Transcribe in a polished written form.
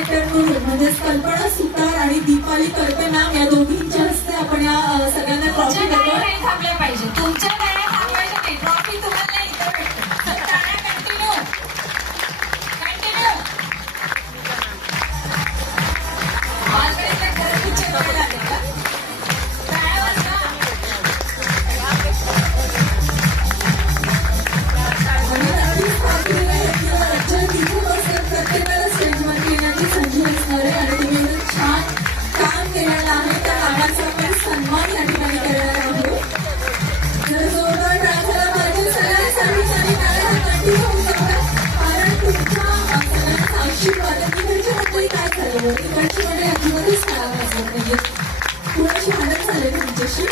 Director म्हणून म्हणजेच कल्पना सुतार आणि दीपाली कल्पना या दोघींच्या हस्ते आपण या सगळ्यांना ट्रॉफी देतो. थांबल्या पाहिजे, तुमच्या गाड्या थांबवायच्या नाही. ट्रॉफी तुम्हाला इथं भेटते. Continue continue. मालकरीला घरगुच्चे वेळ लागेल का? प्रत्येकाला स्टेजवरती येण्याची संधी असणार आहे आणि तुम्ही छान काम केलेलं आहे त्या कामाचा आपण सन्मान या ठिकाणी करणार आहोत. जर जोरदार टाळ्या पाहिजे सगळ्यांसाठी टाळ्या कंटिन्यू होऊ कारण तुमच्या सगळ्यांना आशीर्वाद तिकडच्या मंडळी काय झालं तिकडची मंडळी अजिबातच टाळा वाजवत म्हणजे कुणाची हालत झाली तुमच्याशी